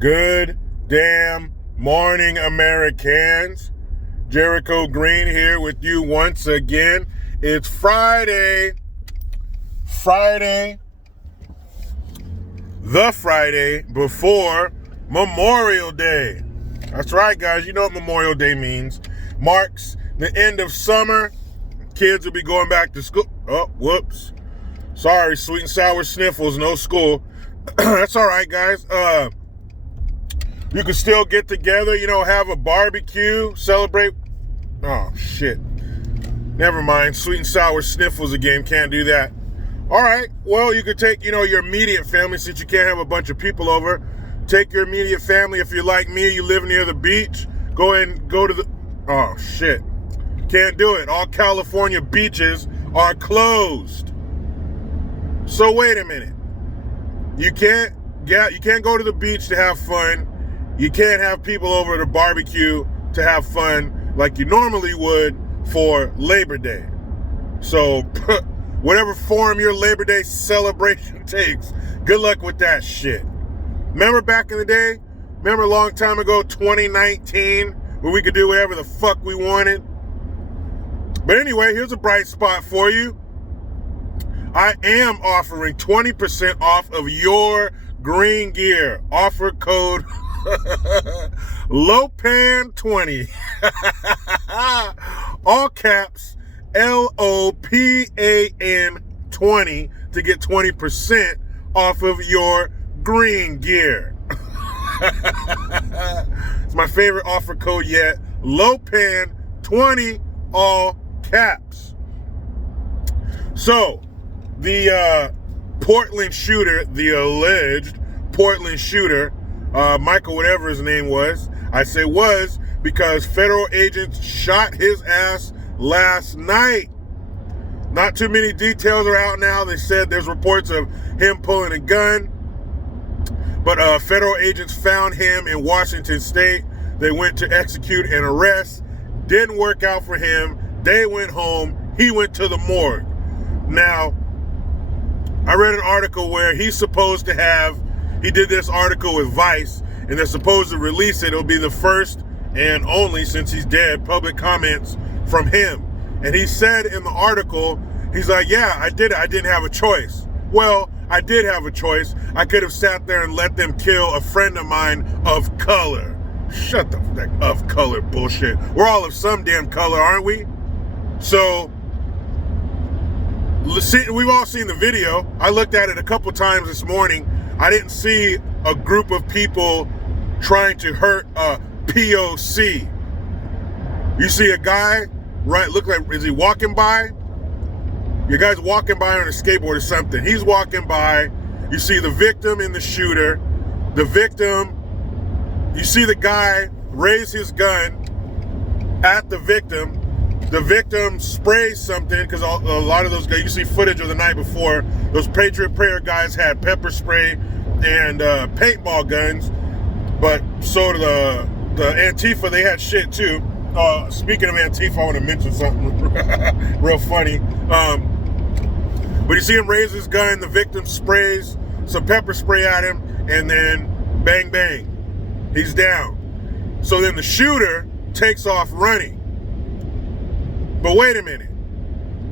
Good damn morning, Americans. Jericho Green here with you once again. It's Friday, the Friday before Memorial Day. That's right, guys. You know what Memorial Day means. Marks the end of summer. Kids will be going back to school. Oh, whoops. Sorry, sweet and sour sniffles, no school. That's all right, guys. You can still get together, have a barbecue, celebrate. Oh, shit. Never mind. Sweet and sour sniffles again. Can't do that. All right. Well, you could take, your immediate family, since you can't have a bunch of people over. Take your immediate family. If you're like me, you live near the beach, go to the... Oh, shit. Can't do it. All California beaches are closed. So wait a minute. You can't go to the beach to have fun. You can't have people over to barbecue to have fun like you normally would for Labor Day. So whatever form your Labor Day celebration takes, good luck with that shit. Remember back in the day? Remember a long time ago, 2019, where we could do whatever the fuck we wanted? But anyway, here's a bright spot for you. I am offering 20% off of your green gear. Offer code LOPAN20. All caps, LOPAN 20 to get 20% off of your green gear. It's my favorite offer code yet. LOPAN20, all caps. So, the Portland shooter, the alleged Portland shooter, Michael, whatever his name was, I say was because federal agents shot his ass last night. Not too many details are out now. They said there's reports of him pulling a gun, but federal agents found him in Washington State. They went to execute an arrest. Didn't work out for him. They went home. He went to the morgue. Now, I read an article where he did this article with Vice, and they're supposed to release it. It'll be the first and only, since he's dead, public comments from him. And he said in the article, he's like, yeah, I did it. I didn't have a choice. Well, I did have a choice. I could have sat there and let them kill a friend of mine of color. Shut the fuck of color bullshit. We're all of some damn color, aren't we? So, we've all seen the video. I looked at it a couple times this morning. I didn't see a group of people trying to hurt a POC. You see a guy, right? Look like, is he walking by? Your guy's walking by on a skateboard or something. He's walking by. You see the victim and the shooter. The victim, you see the guy raise his gun at the victim. The victim sprays something, because a lot of those guys, you see footage of the night before, those Patriot Prayer guys had pepper spray and paintball guns, but so did the Antifa, they had shit too. Speaking of Antifa, I want to mention something real funny. But you see him raise his gun, the victim sprays some pepper spray at him, and then bang, bang, he's down. So then the shooter takes off running. But wait a minute.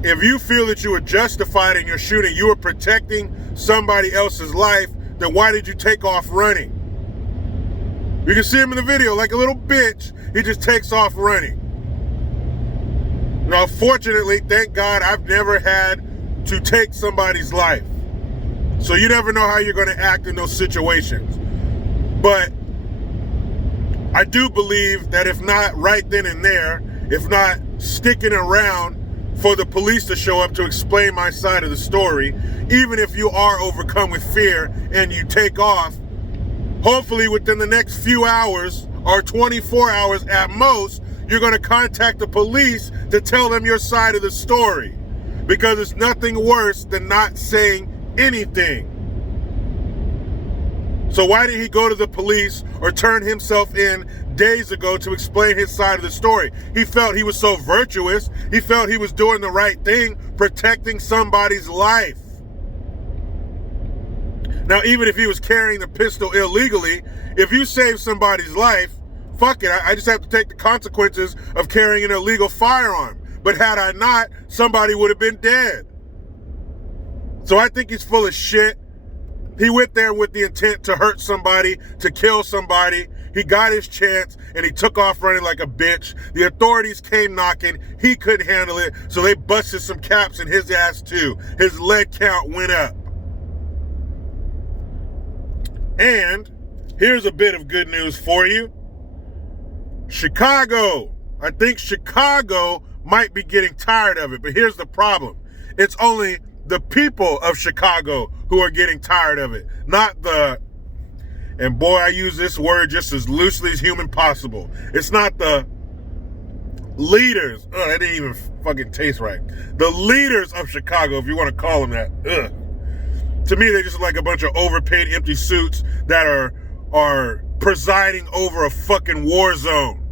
If you feel that you were justified in your shooting, you were protecting somebody else's life, then why did you take off running? You can see him in the video like a little bitch. He just takes off running. Now, fortunately, thank God, I've never had to take somebody's life. So you never know how you're going to act in those situations. But I do believe that if not right then and there, if not sticking around for the police to show up to explain my side of the story, even if you are overcome with fear and you take off, hopefully within the next few hours or 24 hours at most, you're going to contact the police to tell them your side of the story, because it's nothing worse than not saying anything. So why did he go to the police or turn himself in days ago to explain his side of the story? He felt he was so virtuous. He felt he was doing the right thing, protecting somebody's life. Now, even if he was carrying the pistol illegally, if you save somebody's life, fuck it, I just have to take the consequences of carrying an illegal firearm. But had I not, somebody would have been dead. So I think he's full of shit. He went there with the intent to hurt somebody, to kill somebody. He got his chance and he took off running like a bitch. The authorities came knocking. He couldn't handle it, so they busted some caps in his ass too. His leg count went up. And here's a bit of good news for you. Chicago. I think Chicago might be getting tired of it, but here's the problem. It's only the people of Chicago who are getting tired of it, not the, and boy, I use this word just as loosely as human possible. It's not the leaders. That didn't even fucking taste right. The leaders of Chicago, if you want to call them that. To me, they're just like a bunch of overpaid empty suits that are presiding over a fucking war zone.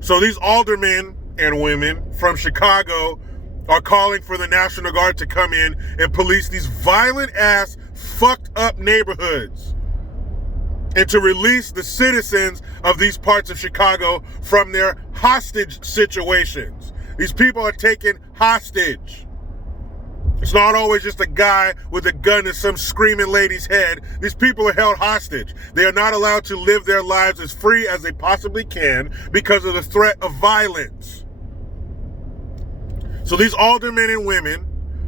So these aldermen and women from Chicago are calling for the National Guard to come in and police these violent ass, fucked up neighborhoods and to release the citizens of these parts of Chicago from their hostage situations. These people are taken hostage. It's not always just a guy with a gun in some screaming lady's head. These people are held hostage. They are not allowed to live their lives as free as they possibly can because of the threat of violence. So these aldermen and women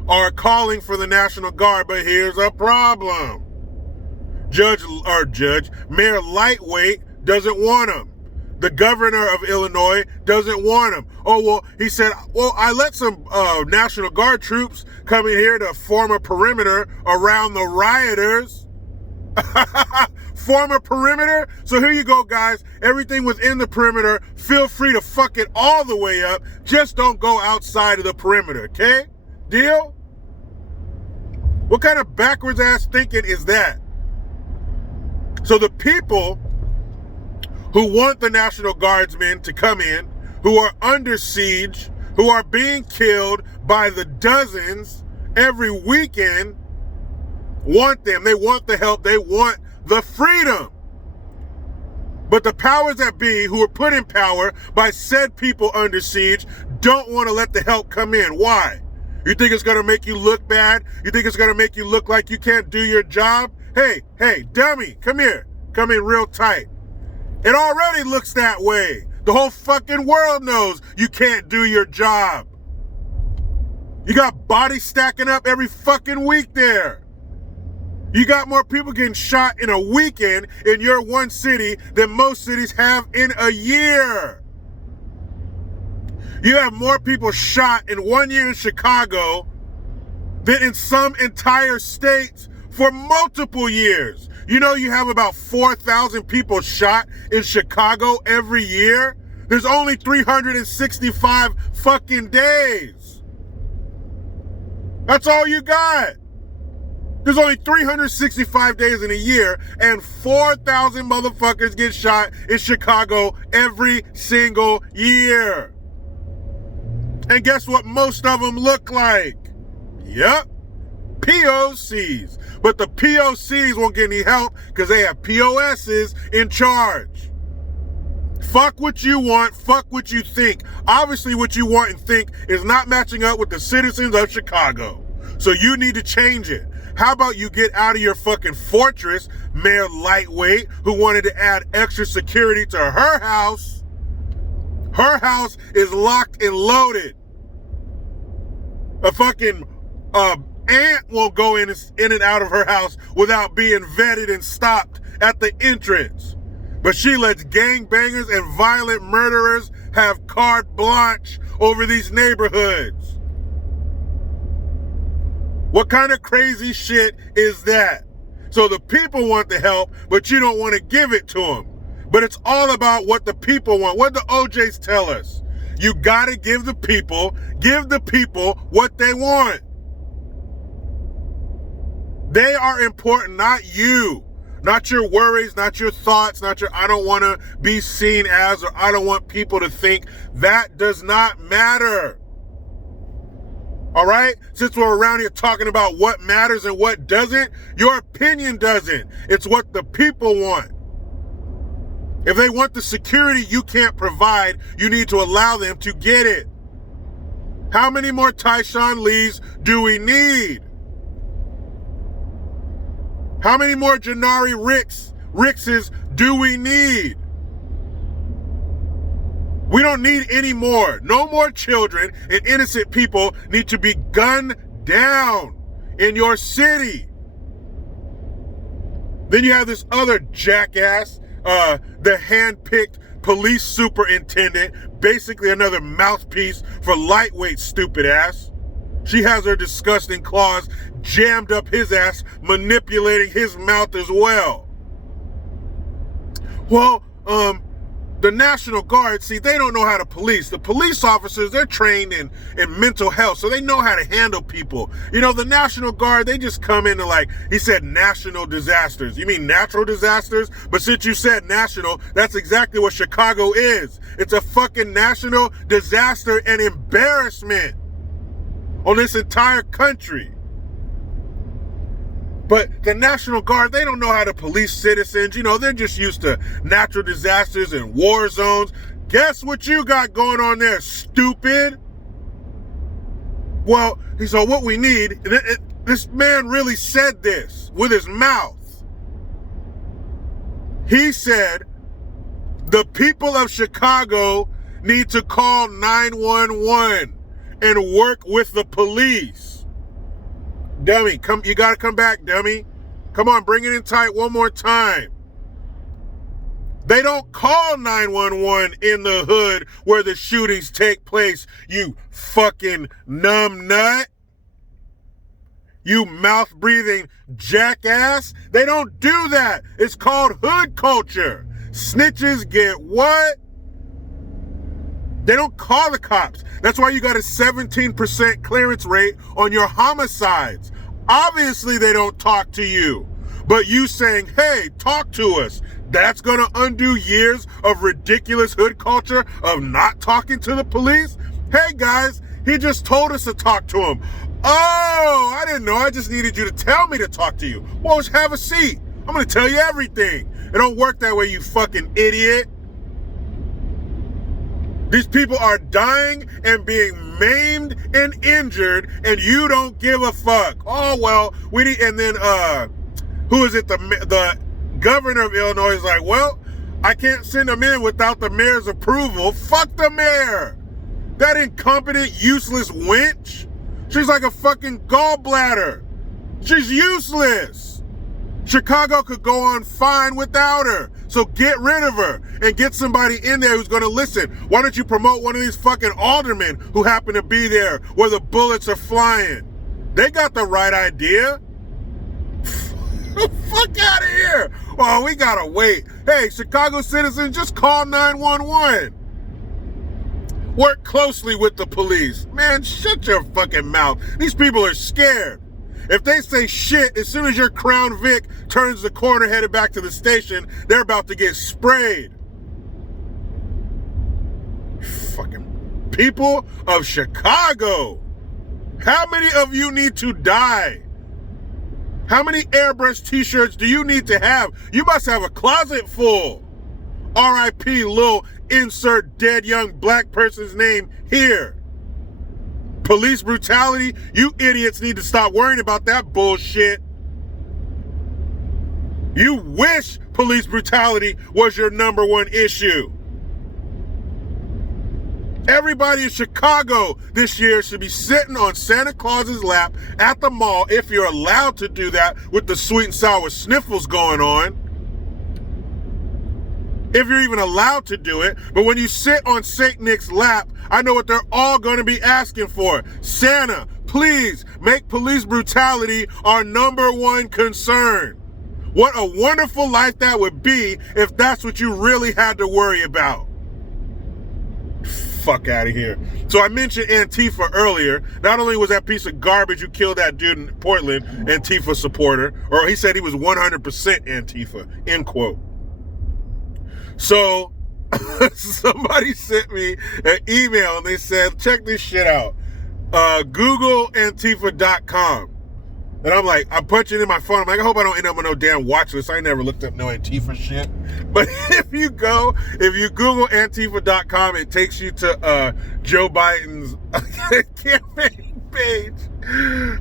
are calling for the National Guard, but here's a problem. Mayor Lightweight doesn't want them. The governor of Illinois doesn't want them. Oh, well, he said, well, I let some National Guard troops come in here to form a perimeter around the rioters. Form a perimeter? So here you go, guys. Everything within the perimeter, feel free to fuck it all the way up. Just don't go outside of the perimeter, okay? Deal? What kind of backwards ass thinking is that? So the people who want the National Guardsmen to come in, who are under siege, who are being killed by the dozens every weekend, want them. They want the help. They want the freedom. But the powers that be, who are put in power by said people under siege, don't want to let the help come in. Why? You think it's going to make you look bad? You think it's going to make you look like you can't do your job? Hey, dummy, come here. Come in real tight. It already looks that way. The whole fucking world knows you can't do your job. You got bodies stacking up every fucking week there. You got more people getting shot in a weekend in your one city than most cities have in a year. You have more people shot in 1 year in Chicago than in some entire states for multiple years. You know you have about 4,000 people shot in Chicago every year? There's only 365 fucking days. That's all you got. There's only 365 days in a year, and 4,000 motherfuckers get shot in Chicago every single year. And guess what most of them look like? Yep, POCs. But the POCs won't get any help because they have POSs in charge. Fuck what you want, fuck what you think. Obviously what you want and think is not matching up with the citizens of Chicago. So you need to change it. How about you get out of your fucking fortress, Mayor Lightweight, who wanted to add extra security to her house. Her house is locked and loaded. A fucking ant won't go in and out of her house without being vetted and stopped at the entrance. But she lets gangbangers and violent murderers have carte blanche over these neighborhoods. What kind of crazy shit is that? So the people want the help, but you don't want to give it to them. But it's all about what the people want. What the OJs tell us. You gotta give the people what they want. They are important, not you. Not your worries, not your thoughts, not your I don't want to be seen as, or I don't want people to think. That does not matter. All right? Since we're around here talking about what matters and what doesn't, your opinion doesn't. It's what the people want. If they want the security you can't provide, you need to allow them to get it. How many more Tyshawn Lees do we need? How many more Janari Rickses do we need? We don't need any more. No more children and innocent people need to be gunned down in your city. Then you have this other jackass, the hand-picked police superintendent, basically another mouthpiece for lightweight stupid ass. She has her disgusting claws jammed up his ass, manipulating his mouth as well. Well, the National Guard, see, they don't know how to police. The police officers, they're trained in mental health, so they know how to handle people. You know, the National Guard, they just come in and like, he said national disasters. You mean natural disasters? But since you said national, that's exactly what Chicago is. It's a fucking national disaster and embarrassment on this entire country. But the National Guard, they don't know how to police citizens. You know, they're just used to natural disasters and war zones. Guess what you got going on there, stupid? Well, so what we need, this man really said this with his mouth. He said, the people of Chicago need to call 911 and work with the police. Dummy, you gotta come back, dummy. Come on, bring it in tight one more time. They don't call 911 in the hood where the shootings take place, you fucking numb nut. You mouth-breathing jackass. They don't do that. It's called hood culture. Snitches get what? They don't call the cops. That's why you got a 17% clearance rate on your homicides. Obviously, they don't talk to you. But you saying, hey, talk to us, that's going to undo years of ridiculous hood culture of not talking to the police? Hey, guys, he just told us to talk to him. Oh, I didn't know. I just needed you to tell me to talk to you. Well, just have a seat. I'm going to tell you everything. It don't work that way, you fucking idiot. These people are dying and being maimed and injured, and you don't give a fuck. Oh, well, we need, and then, who is it? The governor of Illinois is like, well, I can't send them in without the mayor's approval. Fuck the mayor. That incompetent, useless wench. She's like a fucking gallbladder. She's useless. Chicago could go on fine without her. So get rid of her and get somebody in there who's going to listen. Why don't you promote one of these fucking aldermen who happen to be there where the bullets are flying? They got the right idea. Fuck out of here. Oh, we got to wait. Hey, Chicago citizens, just call 911. Work closely with the police. Man, shut your fucking mouth. These people are scared. If they say shit, as soon as your Crown Vic turns the corner headed back to the station, they're about to get sprayed. Fucking people of Chicago. How many of you need to die? How many airbrush t-shirts do you need to have? You must have a closet full. R.I.P. Lil insert dead young black person's name here. Police brutality, you idiots need to stop worrying about that bullshit. You wish police brutality was your number one issue. Everybody in Chicago this year should be sitting on Santa Claus's lap at the mall, if you're allowed to do that with the sweet and sour sniffles going on. If you're even allowed to do it. But when you sit on St. Nick's lap, I know what they're all going to be asking for. Santa, please make police brutality our number one concern. What a wonderful life that would be if that's what you really had to worry about. Fuck out of here. So I mentioned Antifa earlier. Not only was that piece of garbage who killed that dude in Portland, Antifa supporter, or he said he was 100% Antifa, end quote. So somebody sent me an email and they said, check this shit out. Google Antifa.com. And I'm like, I'm punching in my phone. I'm like, I hope I don't end up on no damn watch list. I never looked up no Antifa shit. But if you Google Antifa.com, it takes you to Joe Biden's campaign page.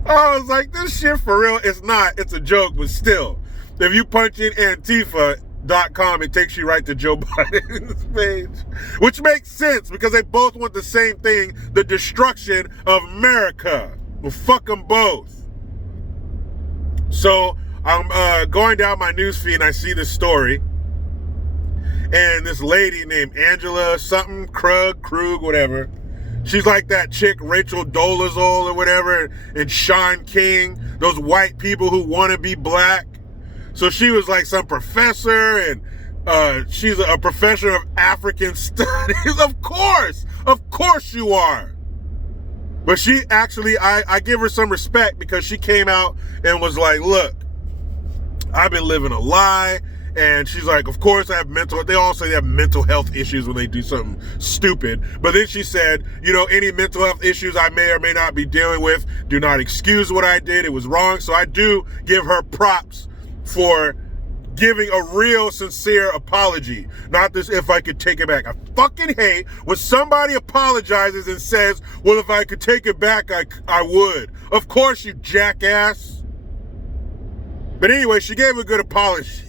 I was like, this shit for real? It's not. It's a joke, but still. If you punch in Antifa.com, it takes you right to Joe Biden's page. Which makes sense because they both want the same thing, the destruction of America. Well, fuck them both. So I'm going down my newsfeed and I see this story. And this lady named Angela something, Krug, whatever. She's like that chick, Rachel Dolezal or whatever, and Sean King, those white people who want to be black. So she was like some professor, and she's a professor of African studies. Of course you are. But she actually, I give her some respect because she came out and was like, look, I've been living a lie. And she's like, of course I have they all say they have mental health issues when they do something stupid. But then she said, any mental health issues I may or may not be dealing with do not excuse what I did. It was wrong. So I do give her props for giving a real sincere apology. Not this, if I could take it back. I fucking hate when somebody apologizes and says, well, if I could take it back, I would. Of course, you jackass. But anyway, she gave a good apology.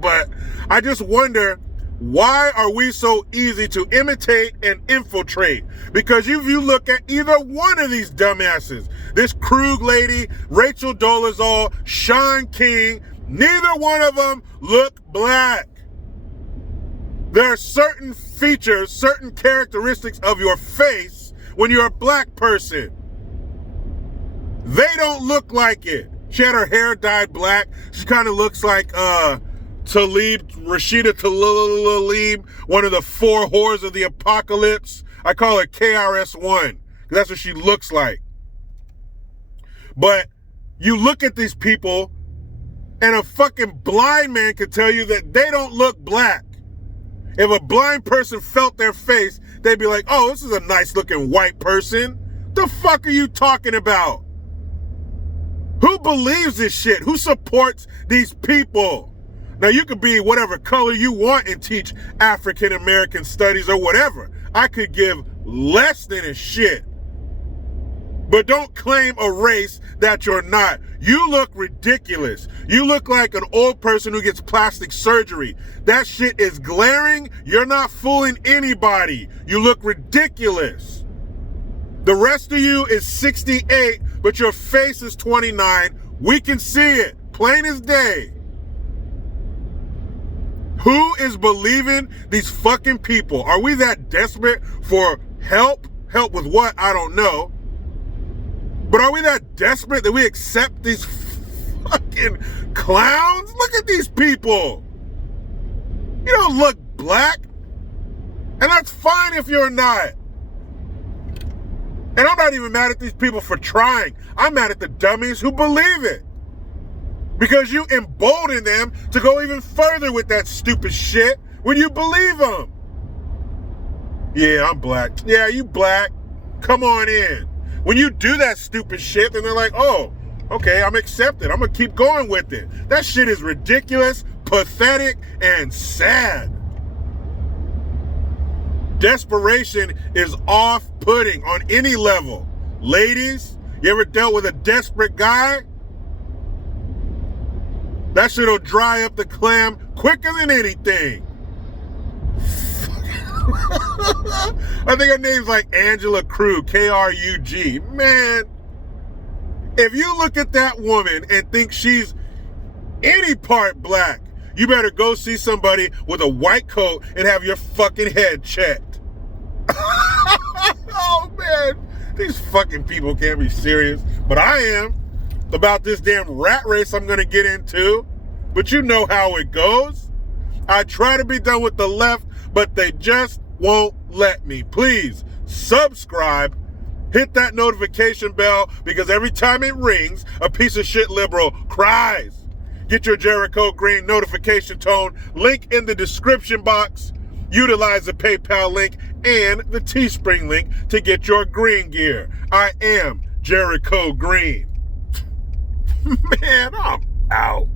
But I just wonder, why are we so easy to imitate and infiltrate? Because if you look at either one of these dumbasses, this Krug lady, Rachel Dolezal, Sean King, neither one of them look black. There are certain features, certain characteristics of your face when you're a black person. They don't look like it. She had her hair dyed black. She kind of looks like Rashida Tlaib, one of the 4 whores of the apocalypse. I call her KRS-One. That's what she looks like. But you look at these people, and a fucking blind man can tell you that they don't look black. If a blind person felt their face, they'd be like, oh, this is a nice looking white person. The fuck are you talking about? Who believes this shit? Who supports these people? Now, you could be whatever color you want and teach African American studies or whatever. I could give less than a shit. But don't claim a race that you're not. You look ridiculous. You look like an old person who gets plastic surgery. That shit is glaring. You're not fooling anybody. You look ridiculous. The rest of you is 68, but your face is 29. We can see it, plain as day. Who is believing these fucking people? Are we that desperate for help? Help with what? I don't know. But are we that desperate that we accept these fucking clowns? Look at these people. You don't look black. And that's fine if you're not. And I'm not even mad at these people for trying. I'm mad at the dummies who believe it. Because you embolden them to go even further with that stupid shit when you believe them. Yeah, I'm black. Yeah, you black. Come on in. When you do that stupid shit, then they're like, oh, okay, I'm accepted. I'm going to keep going with it. That shit is ridiculous, pathetic, and sad. Desperation is off-putting on any level. Ladies, you ever dealt with a desperate guy? That shit'll dry up the clam quicker than anything. I think her name's like Angela Krug, K-R-U-G. Man, if you look at that woman and think she's any part black, you better go see somebody with a white coat and have your fucking head checked. Oh, man. These fucking people can't be serious. But I am. About this damn rat race I'm going to get into. But you know how it goes. I try to be done with the left, but they just won't let me. Please subscribe. Hit that notification bell because every time it rings, a piece of shit liberal cries. Get your Jericho Green notification tone. Link in the description box. Utilize the PayPal link and the Teespring link to get your green gear. I am Jericho Green. Man, I'm out.